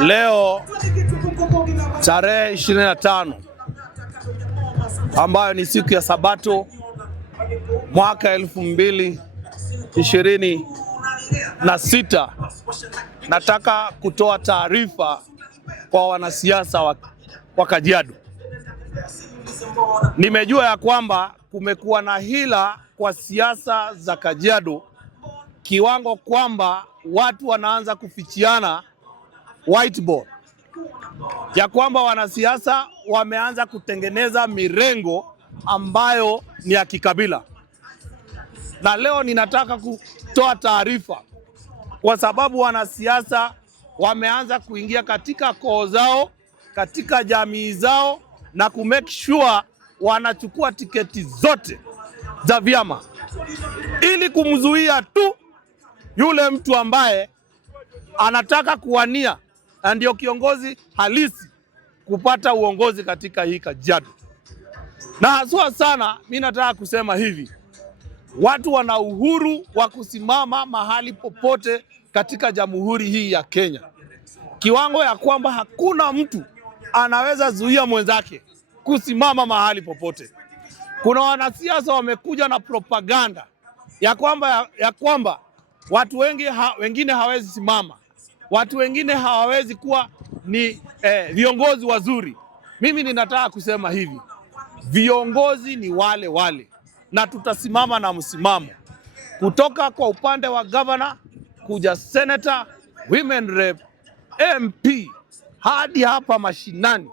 Leo tarehe 25 ambayo ni siku ya Sabato mwaka 2026, nataka kutoa taarifa kwa wanasiasa wa Kajiado. Nimejua ya kwamba kumekuwa na hila kwa siasa za Kajiado kiwango kwamba watu wanaanza kufichiana whiteboard, ya kwamba wanasiasa wameanza kutengeneza mirengo ambayo ni ya kikabila. Na leo ninataka kutoa taarifa kwa sababu wanasiasa wameanza kuingia katika koo zao, katika jamii zao, na kumake sure wanachukua tiketi zote za vyama ili kumzuia tu yule mtu ambaye anataka kuwania na ndio kiongozi halisi kupata uongozi katika hii Kajiado. Na haswa sana mimi nataka kusema hivi: watu wana uhuru wa kusimama mahali popote katika jamhuri hii ya Kenya, kiwango ya kwamba hakuna mtu anaweza zuia mwenzake kusimama mahali popote. Kuna wanasiasa wamekuja na propaganda ya kwamba watu wengine hawezi simama, watu wengine hawawezi kuwa ni viongozi wazuri. Mimi ninataka kusema hivi: viongozi ni wale wale, na tutasimama na msimamo kutoka kwa upande wa governor kuja senator, women rep, MP hadi hapa mashinani.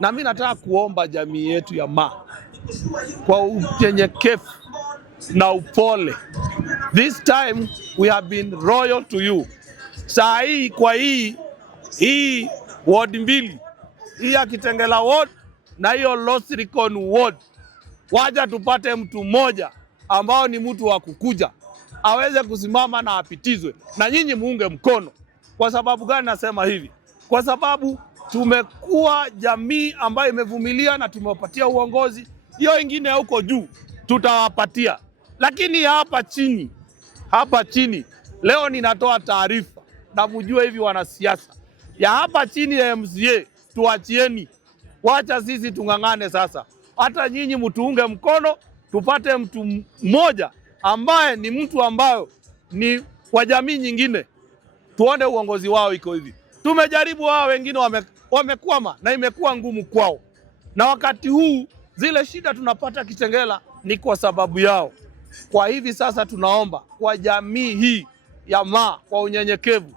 Na mimi nataka kuomba jamii yetu ya Maa kwa unyenyekevu na upole. This time we have been royal to you. Saa hii kwa hii ward mbili, hii ya Kitengela ward na hiyo Losirikon ward, waja tupate mtu mmoja ambao ni mtu wa kukuja aweze kusimama na apitizwe, na nyinyi muunge mkono. Kwa sababu gani nasema hivi? Kwa sababu tumekuwa jamii ambayo imevumilia na tumewapatia uongozi. Hiyo ingine huko juu tutawapatia, lakini hapa chini leo ninatoa taarifa na mjue hivi wanasiasa ya hapa chini ya MCA, tuachieni, wacha sisi tungangane sasa. Hata nyinyi mtuunge mkono, tupate mtu mmoja ambaye ni mtu ambayo ni wa jamii nyingine, tuone uongozi wao iko hivi. Tumejaribu, wao wengine wamekwama na imekuwa ngumu kwao, na wakati huu zile shida tunapata Kitengela ni kwa sababu yao. Kwa hivi sasa tunaomba kwa jamii hii ya Maa kwa unyenyekevu,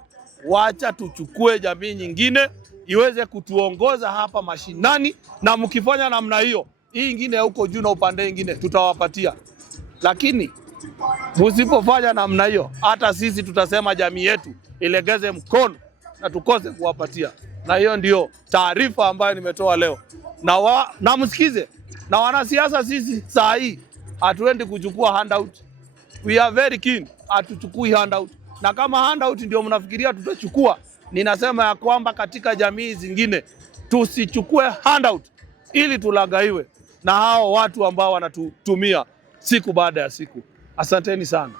wacha tuchukue jamii nyingine iweze kutuongoza hapa mashinani, na mkifanya namna hiyo, hii ingine huko juu na upande ingine tutawapatia. Lakini msipofanya namna hiyo, hata sisi tutasema jamii yetu ilegeze mkono na tukose kuwapatia. Na hiyo ndio taarifa ambayo nimetoa leo. Na msikize, na wanasiasa sisi saa hii hatuendi kuchukua handout. We are very keen, hatuchukui handout. Na kama handout ndio mnafikiria tutachukua, ninasema ya kwamba katika jamii zingine tusichukue handout ili tulagaiwe na hao watu ambao wanatutumia siku baada ya siku. Asanteni sana.